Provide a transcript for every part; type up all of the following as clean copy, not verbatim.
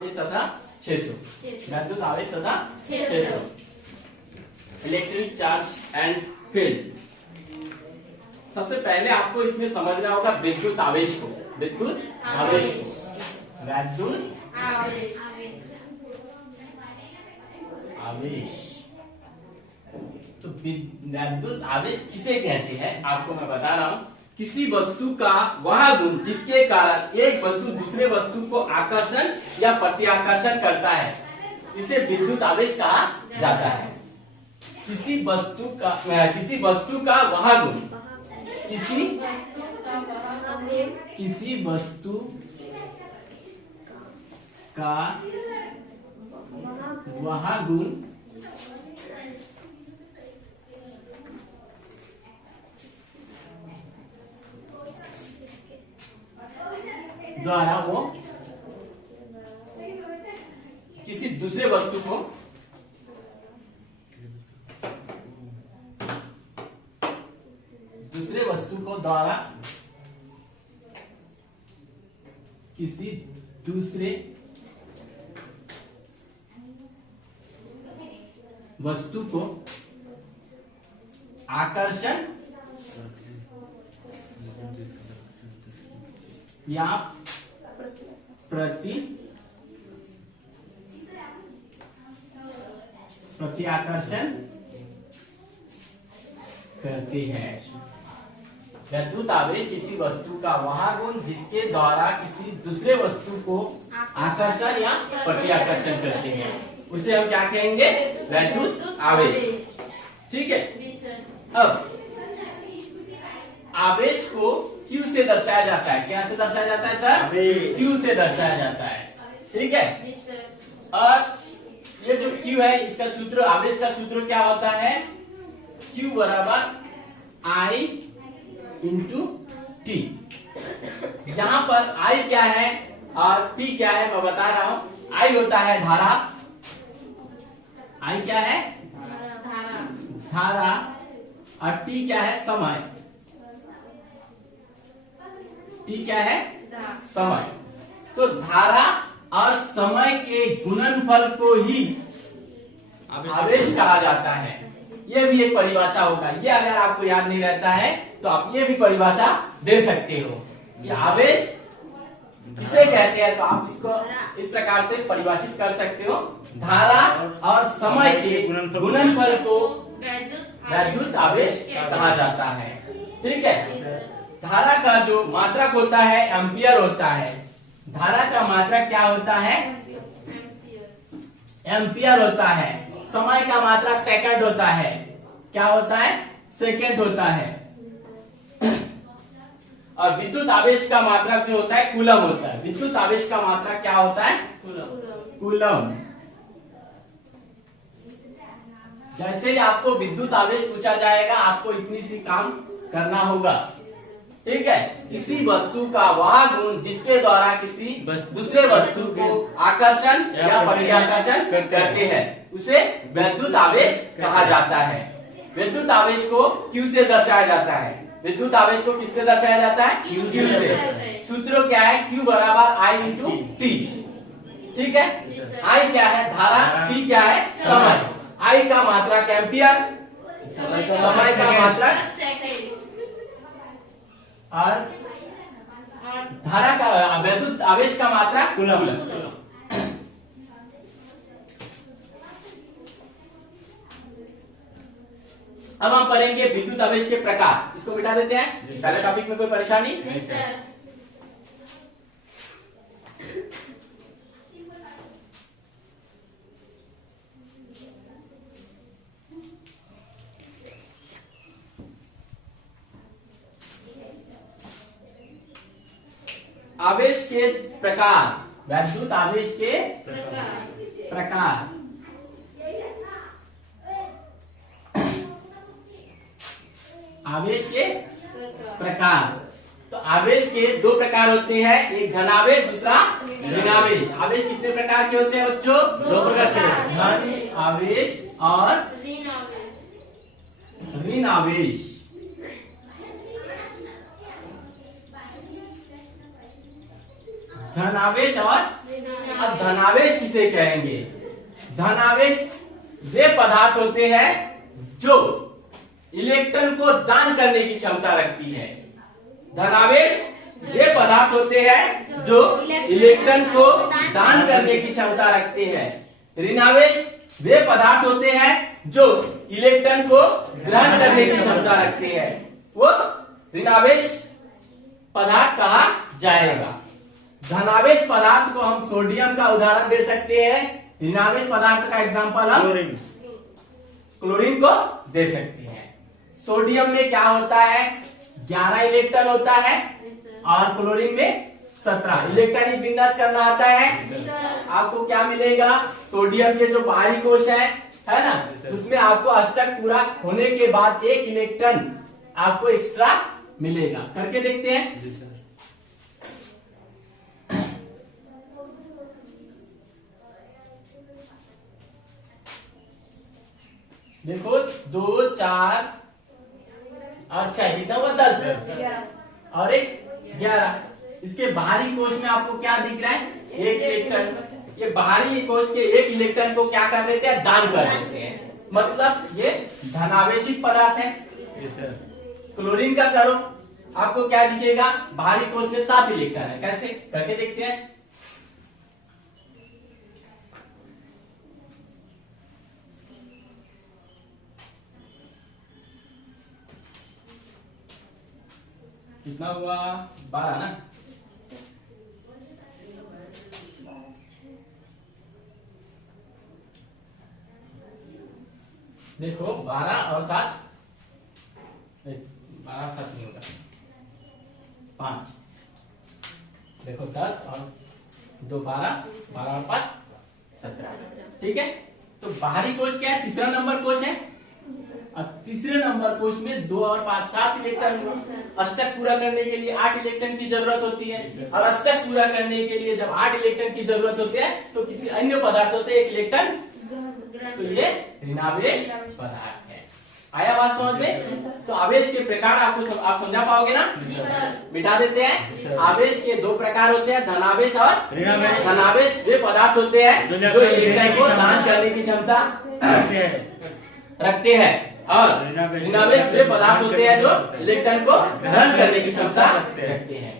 तथा क्षेत्र, वैद्युत आवेश तथा क्षेत्र, इलेक्ट्रिक चार्ज एंड फील्ड। सबसे पहले आपको इसमें समझना होगा विद्युत आवेश को, विद्युत आवेश, वैद्युत आवेश। तो वैद्युत आवेश किसे कहते हैं आपको मैं बता रहा हूं। किसी वस्तु का वह गुण जिसके कारण एक वस्तु दूसरे वस्तु को आकर्षण या प्रतिआकर्षण करता है, इसे विद्युत आवेश कहा जाता है। किसी वस्तु का वह गुण, किसी वस्तु का वह गुण द्वारा वो किसी दूसरे वस्तु को द्वारा किसी दूसरे वस्तु को आकर्षण या प्रतिआकर्षण करती है। विद्युत आवेश किसी वस्तु का वह गुण जिसके द्वारा किसी दूसरे वस्तु को आकर्षण या प्रतिआकर्षण करती है, उसे हम क्या कहेंगे? विद्युत आवेश। ठीक है। अब आवेश को Q से दर्शाया जाता है। क्या से दर्शाया जाता है सर? Q से दर्शाया जाता है। ठीक है। और ये जो Q है, इसका सूत्र, आवेश का सूत्र क्या होता है? Q बराबर I इंटू T। यहाँ पर I क्या है और T क्या है मैं बता रहा हूं। I होता है धारा, I क्या है? धारा। और T क्या है? समय। T क्या है? समय। तो धारा और समय के गुणनफल को ही आवेश कहा जाता है। यह भी एक परिभाषा होगा। ये अगर आपको याद नहीं रहता है तो आप ये भी परिभाषा दे सकते हो कि आवेश किसे कहते हैं। तो आप इसको इस प्रकार से परिभाषित कर सकते हो, धारा और समय के गुणनफल को विद्युत आवेश कहा जाता है। ठीक है। धारा का जो मात्रक होता है एम्पियर होता है। धारा का मात्रक क्या होता है? एम्पियर होता है। समय का मात्रक सेकंड होता है। क्या होता है? सेकंड होता है। और विद्युत आवेश का मात्रक जो होता है कूलम होता है। विद्युत आवेश का मात्रक क्या होता है? कूलम। जैसे ही आपको विद्युत आवेश पूछा जाएगा, आपको इतनी सी काम करना होगा। ठीक है। किसी वस्तु का वह गुण जिसके द्वारा किसी दूसरे वस्तु को आकर्षण या प्रतिआकर्षण करते हैं, उसे विद्युत आवेश कहा जाता है। विद्युत आवेश को Q से दर्शाया जाता है। विद्युत आवेश को किससे दर्शाया जाता है? Q से। सूत्र क्या है? Q बराबर I इंटू T। ठीक है। I क्या है? धारा। T क्या है? समय। I का मात्रक एम्पियर, समय का मात्रक, और धारा का विद्युत आवेश का मात्रा कूलम। अब हम पढ़ेंगे विद्युत आवेश के प्रकार। इसको बिठा देते हैं। पहले टॉपिक में कोई परेशानी नहीं सर। आवेश के प्रकार, विद्युत आवेश के प्रकार। आवेश के प्रकार। तो आवेश के दो प्रकार होते हैं, एक धनावेश, दूसरा ऋणावेश। आवेश कितने प्रकार के होते हैं बच्चों? दो प्रकार के, धन आवेश और ऋण आवेश। धनावेश और अब धनावेश किसे कहेंगे? धनावेश वे पदार्थ होते हैं जो इलेक्ट्रॉन को दान करने की क्षमता रखती है। धनावेश वे पदार्थ होते हैं जो इलेक्ट्रॉन को दान करने की क्षमता रखते हैं। ऋणावेश वे पदार्थ होते हैं जो इलेक्ट्रॉन को ग्रहण करने की क्षमता रखते हैं, वो ऋणावेश पदार्थ कहा जाएगा। धनावेश पदार्थ को हम सोडियम का उदाहरण दे सकते हैं। ऋणावेश पदार्थ का एग्जांपल हम क्लोरीन को दे सकते हैं। सोडियम में क्या होता है? 11 इलेक्ट्रॉन होता है और क्लोरीन में 17। इलेक्ट्रॉनिक विन्यास करना आता है? आपको क्या मिलेगा? सोडियम के जो बाहरी कोश है ना, उसमें आपको अष्टक पूरा होने के बाद एक इलेक्ट्रॉन आपको एक्स्ट्रा मिलेगा। करके देखते हैं। देखो 2, 4 और 6 कितना हुआ? 10 और एक 11। इसके बाहरी कोश में आपको क्या दिख रहा है? एक इलेक्ट्रॉन। ये बाहरी कोश के एक इलेक्ट्रॉन को क्या कर देते हैं? दान कर देते हैं। मतलब ये धनावेशित पदार्थ है। क्लोरीन का करो, आपको क्या दिखेगा? बाहरी कोश में 7 इलेक्ट्रॉन है। कैसे? करके देखते हैं। कितना हुआ? 12 ना। देखो 12 और 7, 12 7 नहीं होगा, 5। देखो 10 और 2 12, 12 और 5 17। ठीक है, तो बाहरी कोश क्या है? तीसरा नंबर कोश है। और तीसरे नंबर कोश में 2 और 5 7 इलेक्ट्रॉन हुआ। अष्टक पूरा करने के लिए 8 इलेक्ट्रॉन की जरूरत होती है। और अष्टक पूरा करने के लिए जब 8 इलेक्ट्रॉन की जरूरत होती है तो किसी अन्य पदार्थों से 1 इलेक्ट्रॉन, तो ये ऋणावेश पदार्थ है। आया बात समझ में? तो आवेश के प्रकार आपको आप समझा पाओगे ना? मिटा देते हैं। आवेश के 2 प्रकार होते हैं, धनावेश और ऋणावेश। धनावेश वे पदार्थ होते हैं जो इलेक्ट्रॉन को दान करने की क्षमता रखते हैं, और ऋणावेश वे पदार्थ होते हैं जो इलेक्ट्रॉन को ग्रहण करने की क्षमता रखते हैं।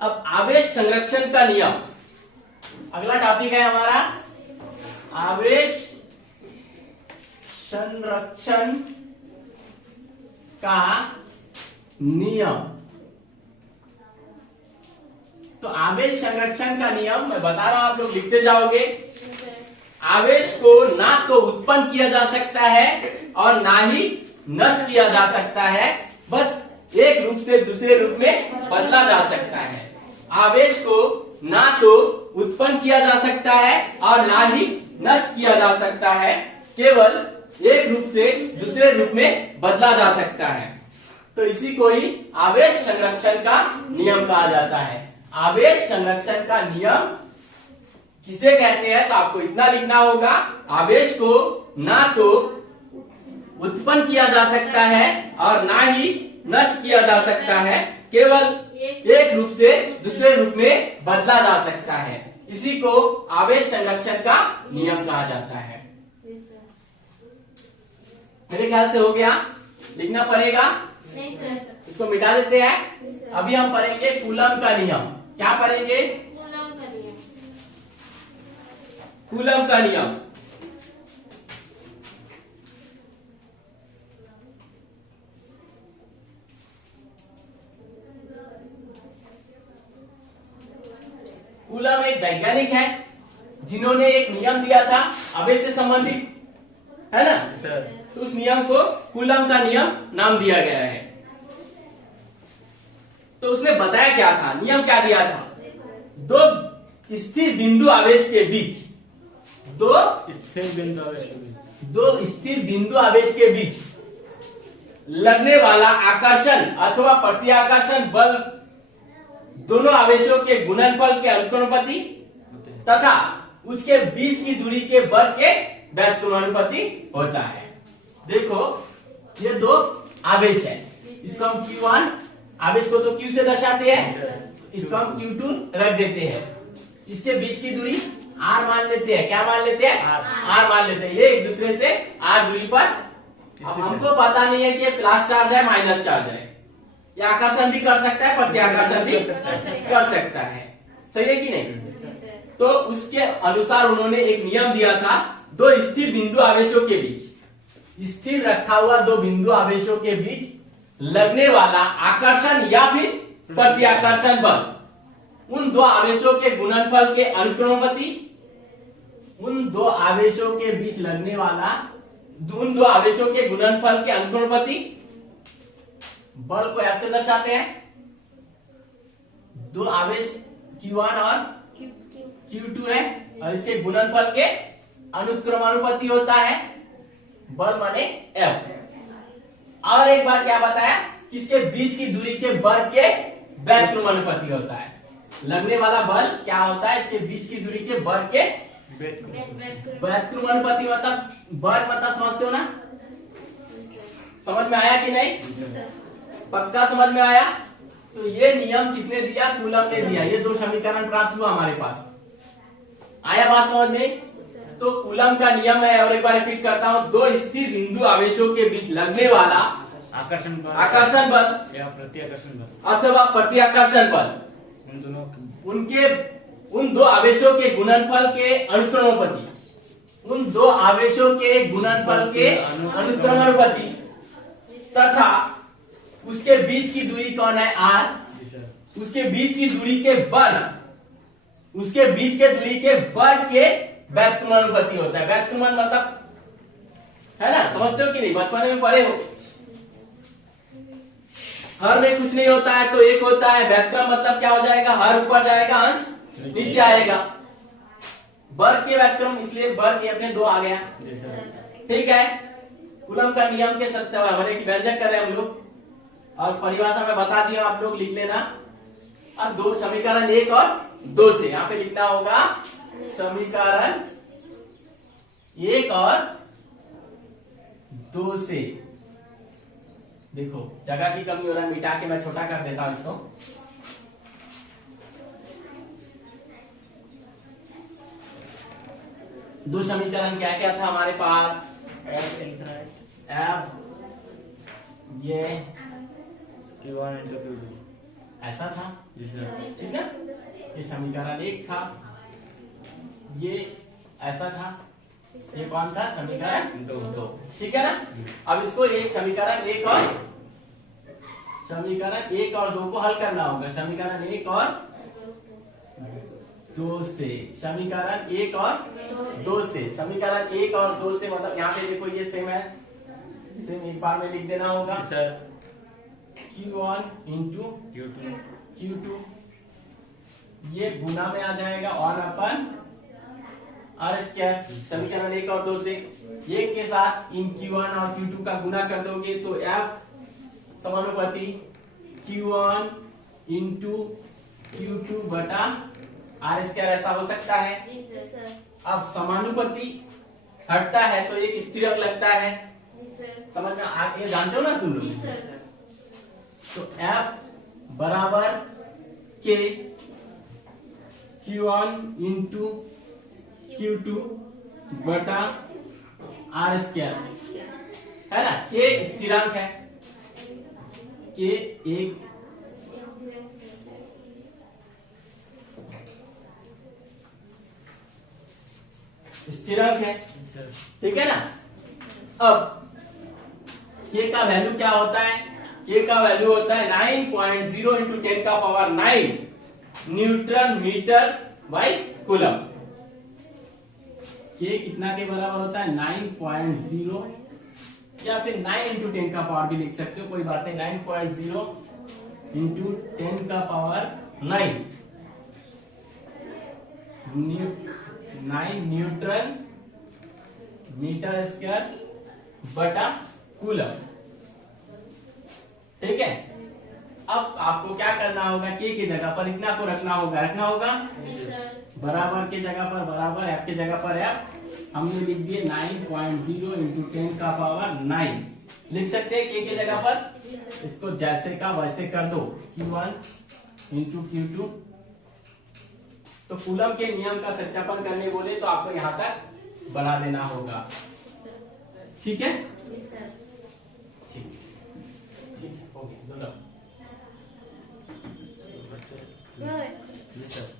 अब आवेश संरक्षण का नियम, अगला टॉपिक है हमारा आवेश संरक्षण का नियम। तो आवेश संरक्षण का नियम मैं बता रहा हूं, आप लोग लिखते जाओगे। आवेश को ना तो उत्पन्न किया जा सकता है और ना ही नष्ट किया जा सकता है, बस एक रूप से दूसरे रूप में बदला जा सकता है। आवेश को ना तो उत्पन्न किया जा सकता है और ना ही नष्ट किया जा सकता है, केवल एक रूप से दूसरे रूप में बदला जा सकता है। तो इसी को ही आवेश संरक्षण का नियम कहा जाता है। आवेश संरक्षण का नियम किसे कहते हैं? तो आपको इतना लिखना होगा, आवेश को ना तो उत्पन्न किया जा सकता है और ना ही नष्ट किया जा सकता है, केवल एक रूप से दूसरे रूप में बदला जा सकता है। इसी को आवेश संरक्षण का नियम कहा जाता है। मेरे ख्याल से हो गया? लिखना पड़ेगा? नहीं सर। इसको मिटा देते हैं। अभी हम पढ़ेंगे कूलम का नियम। क्या पढ़ेंगे? कूलम का नियम। कूलम का नियम। कूलम एक वैज्ञानिक है जिन्होंने एक नियम दिया था आवेश से संबंधित, है ना सर? तो उस नियम को कूलम का नियम नाम दिया गया है। तो उसने बताया क्या था? नियम क्या दिया था? दो स्थिर बिंदु आवेश के बीच, दो स्थिर बिंदु आवेश के बीच लगने वाला आकर्षण अथवा प्रतिआकर्षण बल दोनों आवेशों के गुणनफल के अनुक्रमानुपाती तथा उसके बीच की दूरी के वर्ग के व्युत्क्रमानुपाती होता है। देखो ये दो आवेश है, इसको हम Q1 आवेश को तो Q से दर्शाते हैं, इसको हम Q2 रख देते हैं। इसके बीच की दूरी R मान लेते हैं। क्या मान लेते हैं? R मान लेते हैं। ये एक दूसरे से R दूरी पर। अब हमको पता नहीं है कि ये प्लस चार्ज है माइनस चार्ज है, ये आकर्षण भी कर सकता है, प्रत्याकर्षण भी कर सकता है। सही है कि नहीं? तो उसके अनुसार उन्होंने एक नियम दिया था, दो स्थिर बिंदु आवेशों के बीच, स्थिर रखा हुआ दो बिंदु आवेशों के बीच लगने वाला आकर्षण या फिर प्रत्याकर्षण बल उन दो आवेशों के गुणनफल के अनुक्रमानुपाती, उन दो आवेशों के बीच लगने वाला उन दो आवेशों के गुणनफल के अनुक्रमानुपाती बल को ऐसे दर्शाते हैं। दो आवेश Q1 और Q2 है और इसके गुणनफल के अनुक्रमानुपाती होता है बल माने F। और एक बार क्या बताया कि इसके बीच की दूरी के वर्ग के व्युत्क्रमानुपाती होता है। लगने वाला बल क्या होता है? इसके बीच की दूरी के वर्ग के व्युत्क्रमानुपाती मतलब वर्ग मतलब समझते हो ना? समझ में आया कि नहीं? पक्का समझ में आया? तो ये नियम किसने दिया? कूलम ने दिया। ये दो समीकरण प्राप्त हुआ हमारे पास। आया बात समझ में? तो कूलम का नियम है, और एक बार रिपीट करता हूँ, दो स्थिर बिंदु आवेशों के बीच लगने वाला आकर्षण बल या प्रत्याकर्षण बल अथवा प्रत्याकर्षण बल उन दोनों उनके उन दो आवेशों के गुणनफल के अनुक्रमानुपाती, उन दो आवेशों के गुणनफल के अनुक्रमानुपाती तथा उसके बीच की दूरी कौन है? R। उसके बीच की दूरी के वर्ग, उसके बीच के दूरी के वर्ग के व्युत्क्रमानुपाती होता है। व्युत्क्रमण मतलब है ना, समझते हो कि नहीं? बचपन में पढ़े हो। हर में कुछ नहीं होता है तो एक होता है। व्युत्क्रम मतलब क्या हो जाएगा? हर ऊपर जाएगा, अंश नीचे आएगा। वर्ग के व्युत्क्रम, इसलिए वर्ग अपने दो आ गया। ठीक है, कूलम का नियम के सत्य की व्यंजक कर रहे हैं हम लोग, और परिभाषा में बता दिया, आप लोग लिख लेना। अब दो समीकरण 1 और 2 से यहाँ पे लिखना होगा समीकरण 1 और 2 से। देखो जगह की कमी हो रहा है, मिटा के मैं छोटा कर देता हूं इसको। दो समीकरण क्या क्या था हमारे पास? F ये Q1 into Q2 ऐसा था, ठीक है। ये समीकरण 1 था, ये ऐसा था, ये कौन था? समीकरण 2। ठीक है ना? अब इसको एक समीकरण 1 और 2 को हल करना होगा। समीकरण 1 और 2 से, समीकरण 1 और 2 से, समीकरण 1 और 2 से मतलब यहाँ पे देखो ये सेम है, सेम एक बार में लिख देना होगा सर। Q1 into Q2 ये गुना में आ जाएगा और अपन R स्क्वायर। समीकरण 1 और 2 से एक के साथ इन Q1 और Q2 का गुना कर दोगे तो F समानुपाती Q1 into Q2 बटा R स्क्वायर ऐसा हो सकता है। अब समानुपाती हटता है तो एक स्थिरक लगता है। समझ में आप ये जानते हो ना तुम लोग? तो F बराबर K Q1 into Q2 बटा R स्क्वायर है ना। K स्थिरांक है, K एक स्थिरांक है, ठीक है ना। अब K का वैल्यू क्या होता है? K का वैल्यू होता है 9.0 इंटू 10 का power 9 newton metre by coulomb. K कितना के बराबर होता है? 9.0 या फिर 9 इंटू 10 का पावर भी लिख सकते हो, कोई बात नहीं। 9.0 इंटू 10 का पावर 9 न्यूटन मीटर स्क्वायर बटा कूलम, ठीक है। अब आपको क्या करना होगा, के जगह पर इतना को रखना होगा, बराबर के जगह पर बराबर, एफ के जगह पर एफ। हमने लिख दिए 9.0 इंटू 10 का पावर 9 लिख सकते हैं के जगह पर। इसको जैसे का वैसे कर दो, Q1 इंटू Q2। तो कूलम के नियम का सत्यापन करने बोले तो आपको यहां तक बना देना होगा। ठीक है, ठीक है, ओके, दो जी सर।